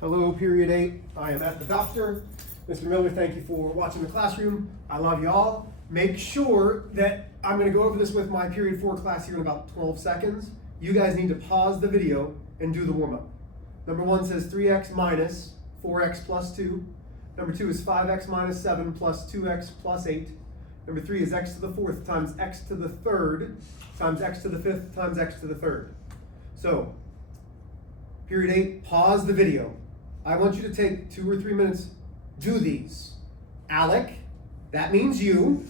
Hello, period 8. I am at the doctor. Mr. Miller, thank you for watching the classroom. I love you all. Make sure that I'm going to go over this with my period 4 class here in about 12 seconds. You guys need to pause the video and do the warm-up. Number 1 says 3x minus 4x plus 2. Number 2 is 5x minus 7 plus 2x plus 8. Number 3 is x to the 4th times x to the 3rd times x to the 5th times x to the 3rd. So, period 8, pause the video. I want you to take 2 or 3 minutes, do these. Alec, that means you.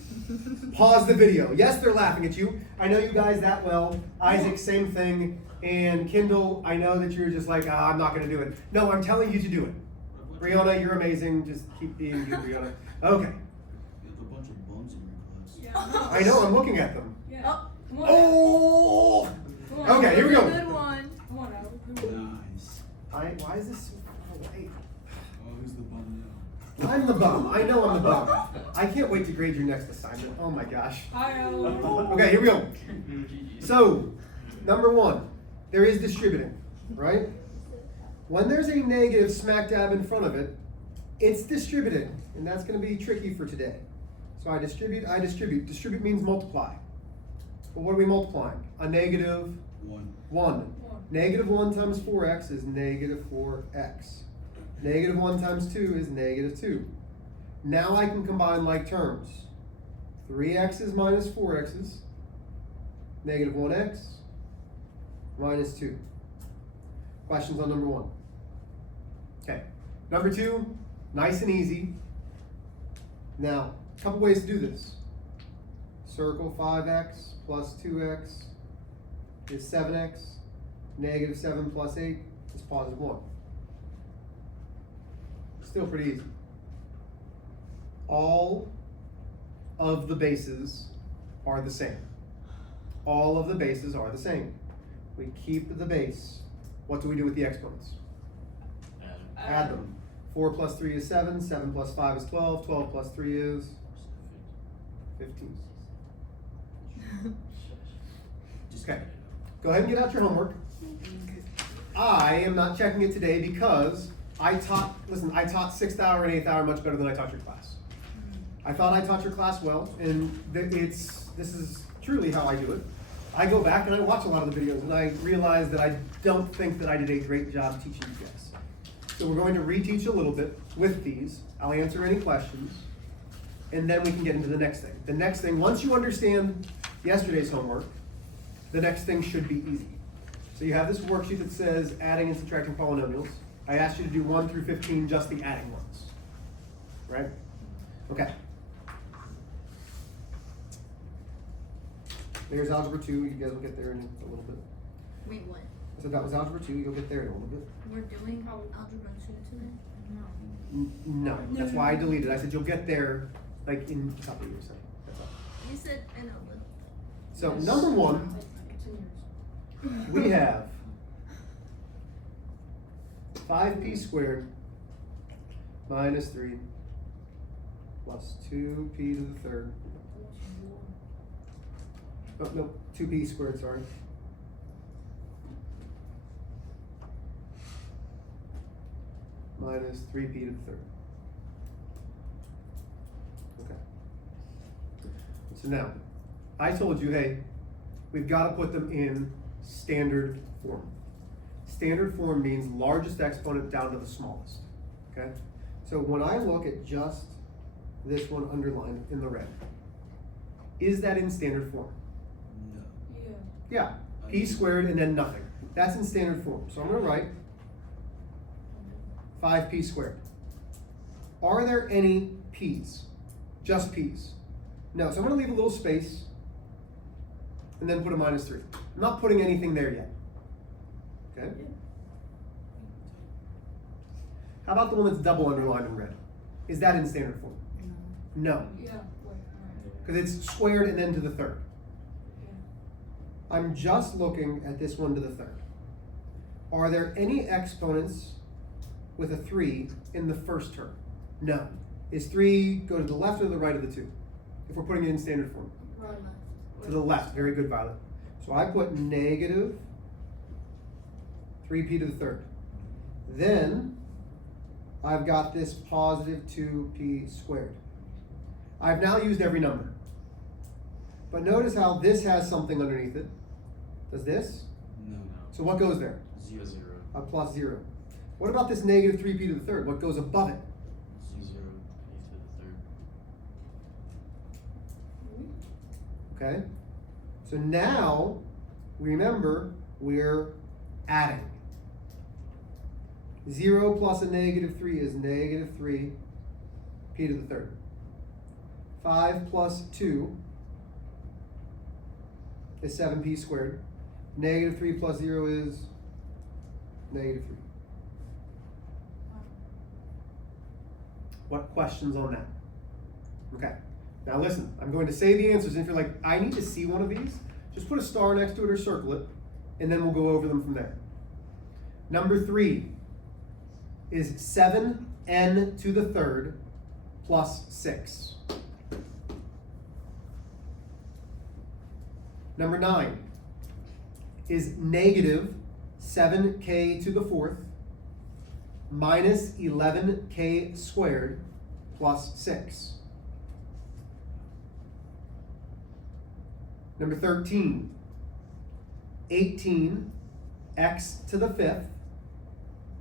Pause the video. Yes, they're laughing at you. I know you guys that well. Isaac, same thing. And Kindle, I know that you're just like, I'm not going to do it. No, I'm telling you to do it. Brianna, you're amazing. Just keep being you, Brianna. Okay. You have a bunch of bums in your class. Yeah. I know, I'm looking at them. Yeah. Oh, come on. Oh! Come on. Okay, here we go. Good one. Come on, Alec. Nice. Why is this so far away? Oh, who's the bum now? I'm the bum. I know I'm the bum. I can't wait to grade your next assignment. Oh my gosh. Hi, Alec. Okay, here we go. So, number 1, there is distributing, right? When there's a negative smack dab in front of it, it's distributing, and that's going to be tricky for today. So I distribute, I distribute. Distribute means multiply. But what are we multiplying? A negative 1. Negative 1 times 4x is negative 4x. Negative 1 times 2 is negative 2. Now I can combine like terms. 3x's minus 4x's, negative 1x, minus 2. Questions on number 1? Okay. Number 2, nice and easy. Now, a couple ways to do this. Circle 5x plus 2x is 7x. Negative 7 plus 8 is positive 1. Still pretty easy. All of the bases are the same. All of the bases are the same. We keep the base. What do we do with the exponents? Add them. 4 plus 3 is 7. 7 plus 5 is 12. 12 plus 3 is 15. Okay. Go ahead and get out your homework. I am not checking it today because I taught 6th hour and 8th hour much better than I taught your class. I thought I taught your class well, and this is truly how I do it. I go back and I watch a lot of the videos, and I realize that I don't think that I did a great job teaching you guys. So we're going to reteach a little bit with these. I'll answer any questions, and then we can get into the next thing. The next thing, once you understand yesterday's homework, the next thing should be easy. So you have this worksheet that says adding and subtracting polynomials. I asked you to do 1 through 15, just the adding ones. Right? Okay. There's Algebra 2. You guys will get there in a little bit. Wait, what? So that was Algebra 2. You'll get there in a little bit. We're doing Algebra 2 today? No. That's why I deleted it. I said you'll get there like in a couple of years. That's all. You said in a little. So number 1, we have 5p squared minus 3 plus 2p to the 3rd. Oh, no, 2p squared, sorry. Minus 3p to the 3rd. Okay. So now, I told you, hey, we've got to put them in standard form. Standard form means largest exponent down to the smallest. Okay? So when I look at just this one underlined in the red, is that in standard form? No. Yeah, p squared and then nothing. That's in standard form. So I'm going to write 5p squared. Are there any p's? Just p's? No, so I'm going to leave a little space and then put a minus 3. I'm not putting anything there yet. Okay? How about the one that's double underlined in red? Is that in standard form? No. Yeah. Because it's squared and then to the 3rd. I'm just looking at this one to the 3rd. Are there any exponents with a 3 in the first term? No. Is 3 go to the left or the right of the 2? If we're putting it in standard form. Right. To the left. Very good, Violet. So I put negative 3p to the 3rd. Then I've got this positive 2p squared. I've now used every number. But notice how this has something underneath it. Does this? No. So what goes there? 0, 0. A plus 0. What about this negative 3p to the third? What goes above it? 0, p to the third. Okay? So now, remember, we're adding. 0 plus a negative 3 is negative 3p to the third. 5 plus 2 is 7p squared. Negative 3 plus 0 is negative 3. What questions on that? Okay. Now listen, I'm going to say the answers, and if you're like, I need to see one of these, just put a star next to it or circle it, and then we'll go over them from there. Number 3 is 7n to the third plus 6. Number 9 is negative 7k to the fourth minus 11k squared plus 6. Number 13, 18x to the fifth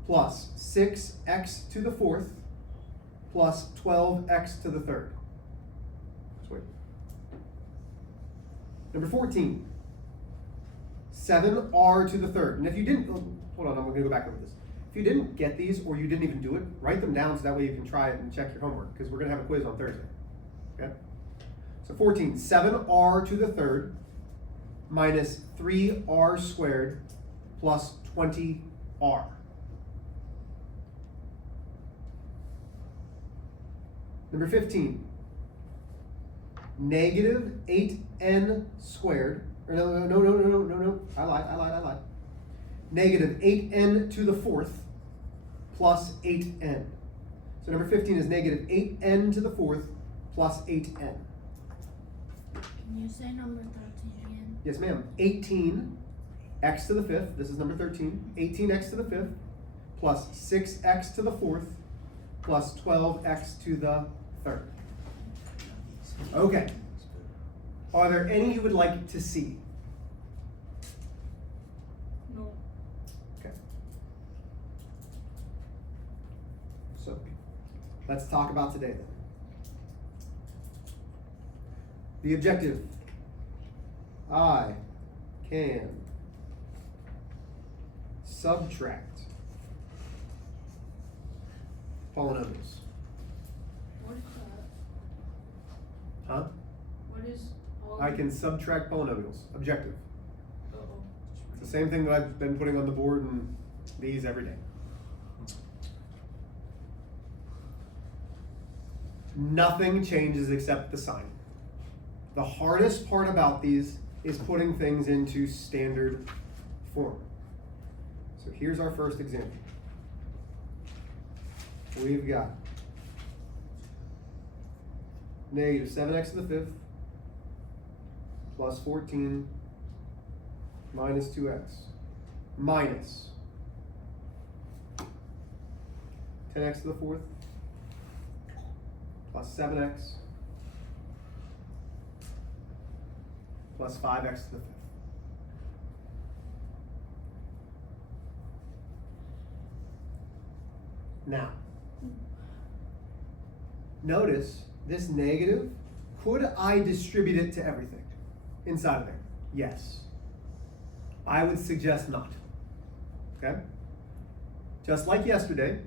plus 6x to the fourth plus 12x to the third. Sweet. Number 14, 7r to the third. And if you didn't, hold on, I'm going to go back over this. If you didn't get these or you didn't even do it, write them down so that way you can try it and check your homework, because we're going to have a quiz on Thursday. Okay? So 14, 7r to the third minus 3r squared plus 20r. Number 15, negative 8n squared, or no, I lied. Negative 8n to the fourth plus 8n. So number 15 is negative 8n to the fourth plus 8n. Can you say number 13 again? Yes, ma'am. 18 x to the fifth, this is number 13, 18x to the fifth plus 6x to the fourth plus 12x to the third. Okay. Are there any you would like to see? No. Okay. So, let's talk about today then. The objective. I can subtract polynomials. What is that? Huh? What is all I can subtract polynomials. Objective. Uh-oh. It's the same thing that I've been putting on the board and these every day. Nothing changes except the sign. The hardest part about these is putting things into standard form. So here's our first example. We've got negative 7x to the fifth plus 14 minus 2x minus 10x to the fourth plus 7x plus 5x to the fifth. Now, notice this negative, could I distribute it to everything inside of there? Yes. I would suggest not. Okay? Just like yesterday,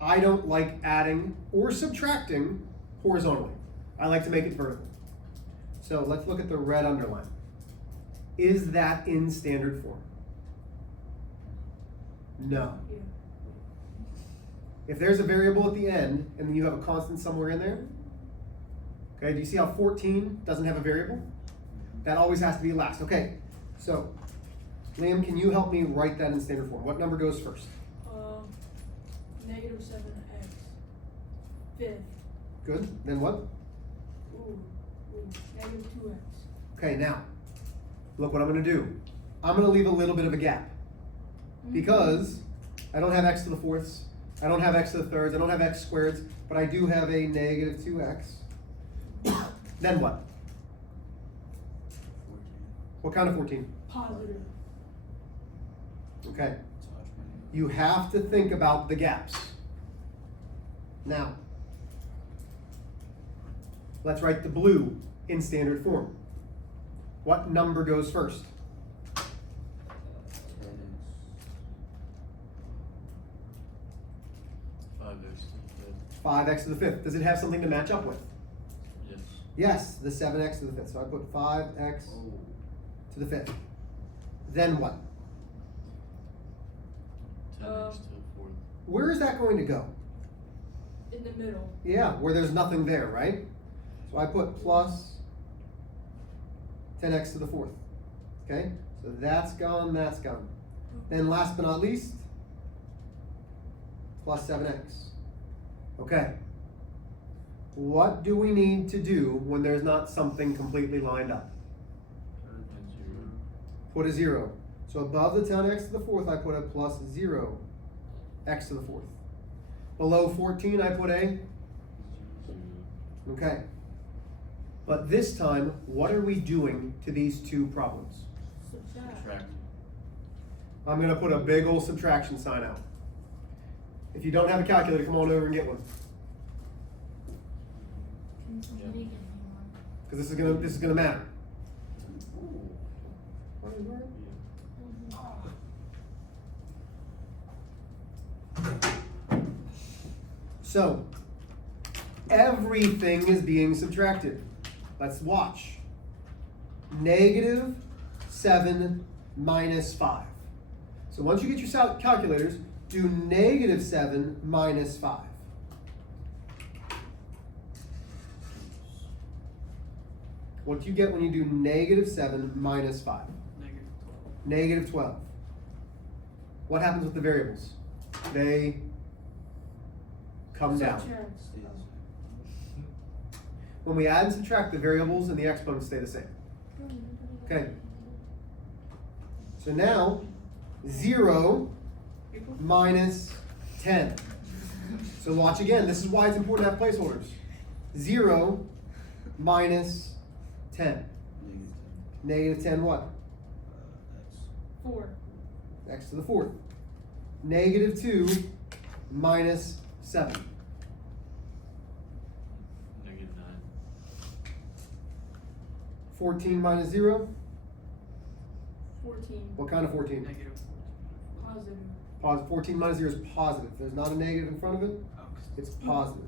I don't like adding or subtracting horizontally. I like to make it vertical. So let's look at the red underline. Is that in standard form? No. Yeah. If there's a variable at the end and then you have a constant somewhere in there, okay, do you see how 14 doesn't have a variable? That always has to be last. Okay, so Liam, can you help me write that in standard form? What number goes first? Negative 7x. Fifth. Good, then what? Ooh. Negative 2x. Okay, now, look what I'm gonna do. I'm gonna leave a little bit of a gap because I don't have x to the fourths, I don't have x to the thirds, I don't have x squareds, but I do have a negative 2x. Then what? 14. What kind of 14? Positive. Okay. It's algebra. You have to think about the gaps. Now, let's write the blue in standard form. What number goes first? 5x to the fifth. Does it have something to match up with? Yes. Yes, the 7x to the fifth. So I put 5x Oh. to the fifth. Then what? 10x to the fourth. Where is that going to go? In the middle. Yeah, where there's nothing there, right? So I put plus 10x to the fourth. Okay? So that's gone, that's gone. Then last but not least, plus 7x. Okay. What do we need to do when there's not something completely lined up? And 0. Put a 0. So above the 10x to the fourth, I put a plus 0 x to the fourth. Below 14, I put a, 0. okay. But this time, what are we doing to these two problems? Subtract. Subtract. I'm gonna put a big old subtraction sign out. If you don't have a calculator, come on over and get one. Can somebody Yeah. get me one? Because this is gonna matter. So, everything is being subtracted. Let's watch. Negative 7 minus 5. So once you get your calculators, do negative 7 minus 5. What do you get when you do negative 7 minus 5? Negative 12. Negative 12. What happens with the variables? They come down. Subtract. Stays the same. When we add and subtract, the variables and the exponents stay the same. Okay. So now, 0 minus 10. So watch again. This is why it's important to have placeholders. 0 minus 10. Negative 10. Negative 10 what? X. 4. X to the fourth. Negative 2 minus 7. Negative 9. 14 minus 0. 14. What kind of 14? Negative 14. Positive. 14 minus 0 is positive. There's not a negative in front of it. It's positive.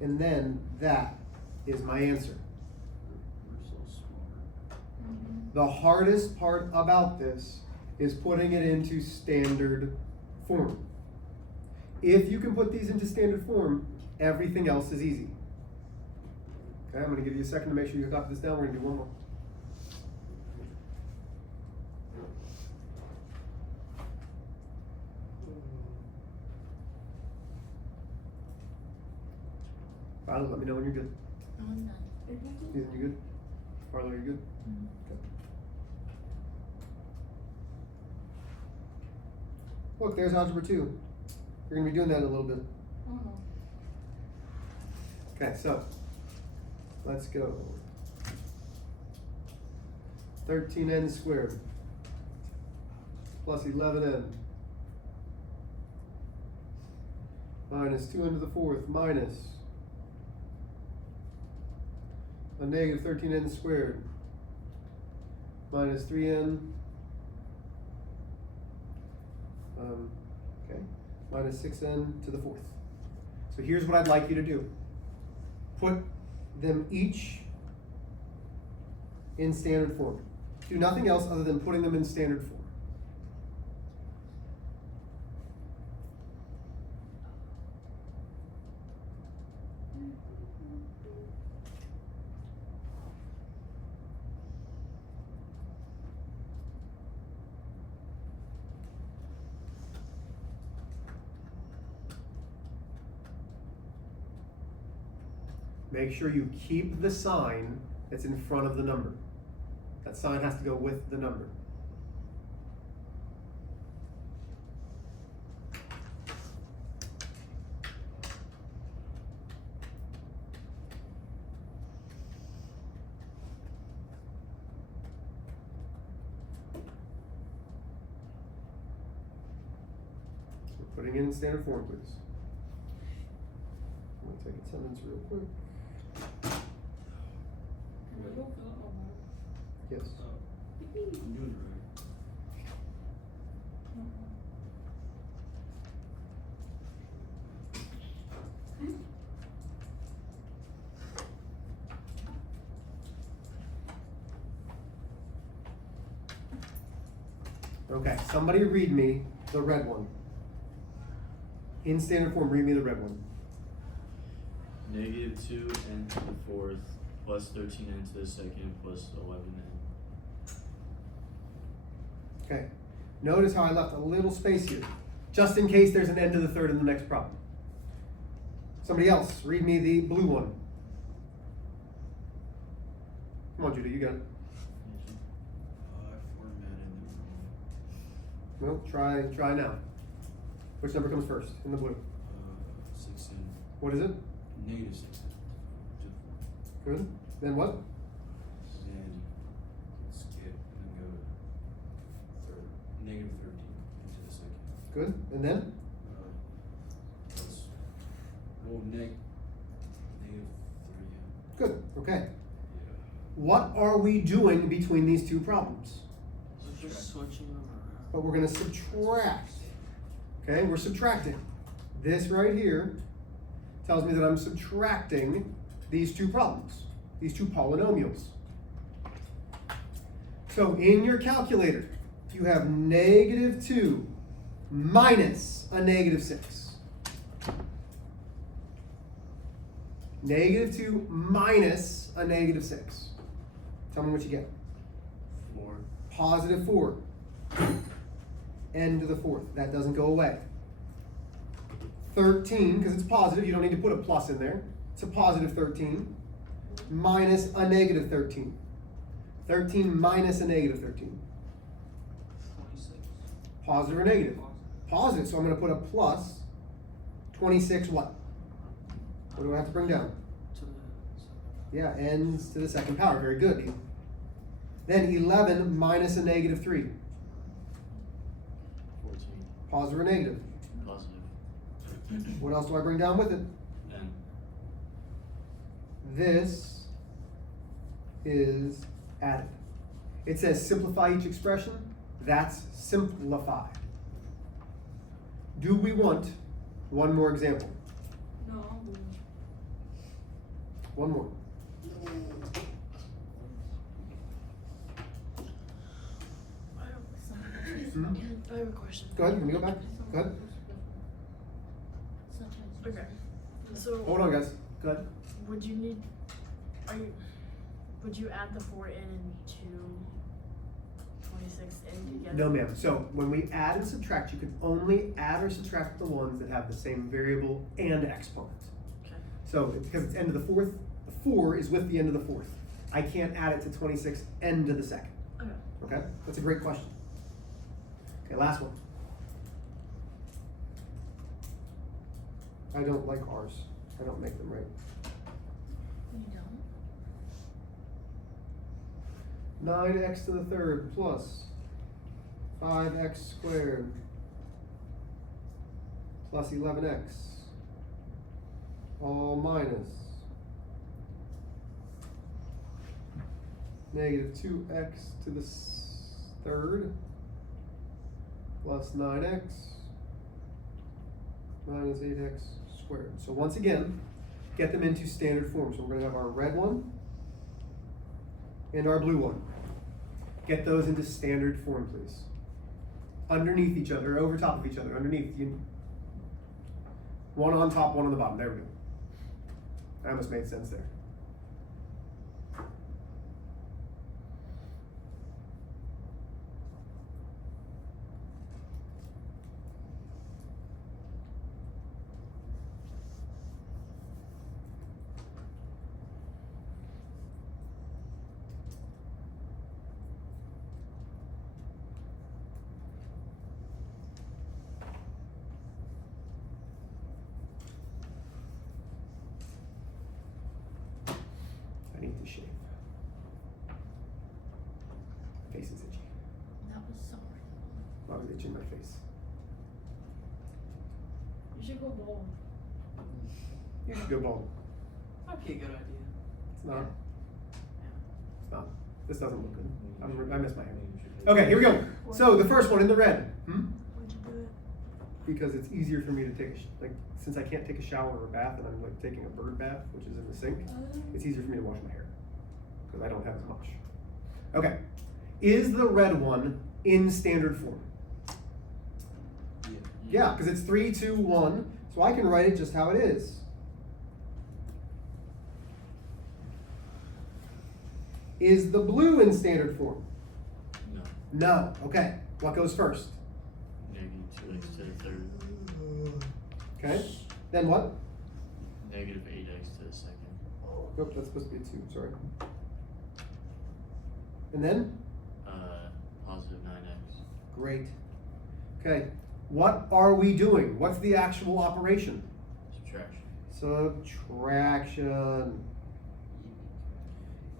And then that is my answer. We're so smart. The hardest part about this is putting it into standard form. If you can put these into standard form, everything else is easy. Okay, I'm going to give you a second to make sure you copy this down. We're going to do one more. Violet, let me know when you're good. I'm done. Ethan, you good? Harlow, you good? Okay. Look, there's algebra 2. You're going to be doing that in a little bit. Okay, so let's go. 13n squared plus 11n minus 2n to the fourth minus a negative 13n squared minus 3n okay, minus 6n to the fourth. So here's what I'd like you to do. Put them each in standard form. Do nothing else other than putting them in standard form. Make sure you keep the sign that's in front of the number. That sign has to go with the number. Putting it in standard form, please. I'm gonna take attendance real quick. Can I go fill out my Yes. I'm doing it right. Okay, somebody read me the red one. In standard form, read me the red one. Negative 2n to the fourth plus 13n to the second plus 11n. Okay, notice how I left a little space here, just in case there's an n to the third in the next problem. Somebody else, read me the blue one. Come on, Judah, you got it. I formatted it wrong. Well, try now. Which number comes first in the blue? 6n. What is it? Negative 6n. Good. Then what? Then skip and then go to third. Negative 13 into the second. Good. And then? Plus, well, negative 3, yeah. Good. Okay. Yeah. What are we doing between these two problems? Just switching them around. But we're going to subtract. Okay, we're subtracting. This right here tells me that I'm subtracting these two problems, these two polynomials. So in your calculator, you have negative 2 minus a negative 6. Negative 2 minus a negative 6. Tell me what you get. 4. Positive 4. N to the fourth. That doesn't go away. 13, because it's positive, you don't need to put a plus in there. It's a positive 13 minus a negative 13. 13 minus a negative 13. 26. Positive or negative? Positive, so I'm going to put a plus. 26 what? What do I have to bring down? To the Yeah, n's to the second power. Very good, Neil. Then 11 minus a negative 3. 14. Positive or negative? Positive. What else do I bring down with it? N. This is added. It says simplify each expression. That's simplified. Do we want one more example? No, I'm good. One more. Hmm? I have a question. Go ahead, can we go back? Go ahead. Such as. Okay. So Hold on, guys. Go ahead. would you add the 4n into 26n together? No, ma'am. So when we add and subtract, you can only add or subtract the ones that have the same variable and exponent. Okay. So because it's n to the fourth, the 4 is with the n to the fourth. I can't add it to 26 n to the second. Okay. Okay? That's a great question. Okay, last one. I don't like R's. I don't make them right. You don't? 9x to the third plus 5x squared plus 11x all minus negative 2x to the third plus 9x minus 8x squared. So once again, get them into standard form. So we're going to have our red one and our blue one. Get those into standard form, please. Underneath each other, over top of each other, underneath you. One on top, one on the bottom. There we go. That almost made sense there. I need to shave. Face is itchy. That was sorry. I was itching my face. We should go bold. You should go bold. Okay, good idea. It's not. It's not. This doesn't look good. I missed my hair. Okay, here we go. So the first one in the red. Why'd you do it? Because it's easier for me to take since I can't take a shower or a bath and I'm like taking a bird bath, which is in the sink, it's easier for me to wash my hair. Because I don't have as much. Okay. Is the red one in standard form? Yeah, because it's 3, 2, 1. So I can write it just how it is. Is the blue in standard form? No. No. Okay. What goes first? Negative 2x to the third. Okay. Then what? Negative 8x to the second. Nope, that's supposed to be a 2. Sorry. And then? Positive 9x. Great. Okay. What are we doing? What's the actual operation? Subtraction. Subtraction.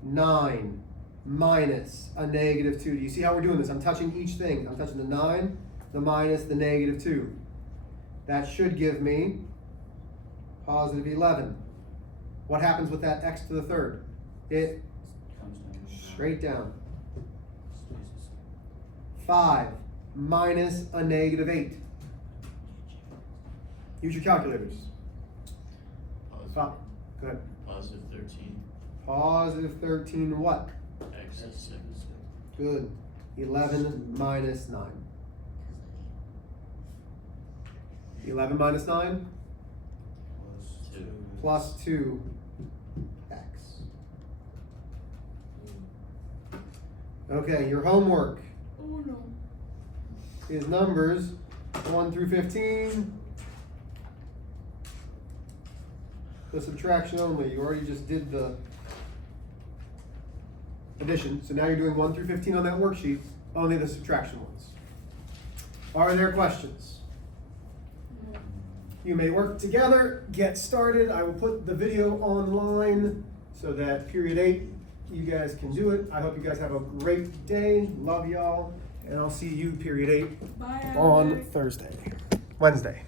9 minus a negative 2. Do you see how we're doing this? I'm touching each thing. I'm touching the 9, the minus, the negative 2. That should give me positive 11. What happens with that x to the third? It Comes down. straight down. Stays the same. 5 minus a negative 8. Use your calculators. Positive, Go ahead. positive 13. Positive 13 what? X to the second. Good. 11 minus 9. 11 minus 9? Plus 2. Plus 2x. Okay, your homework Oh no. is numbers 1 through 15. The subtraction only. You already just did the addition, so now you're doing 1 through 15 on that worksheet, only the subtraction ones. Are there questions? No. You may work together, get started. I will put the video online so that period 8, you guys can do it. I hope you guys have a great day. Love y'all. And I'll see you period 8 Bye. on Albert. Wednesday.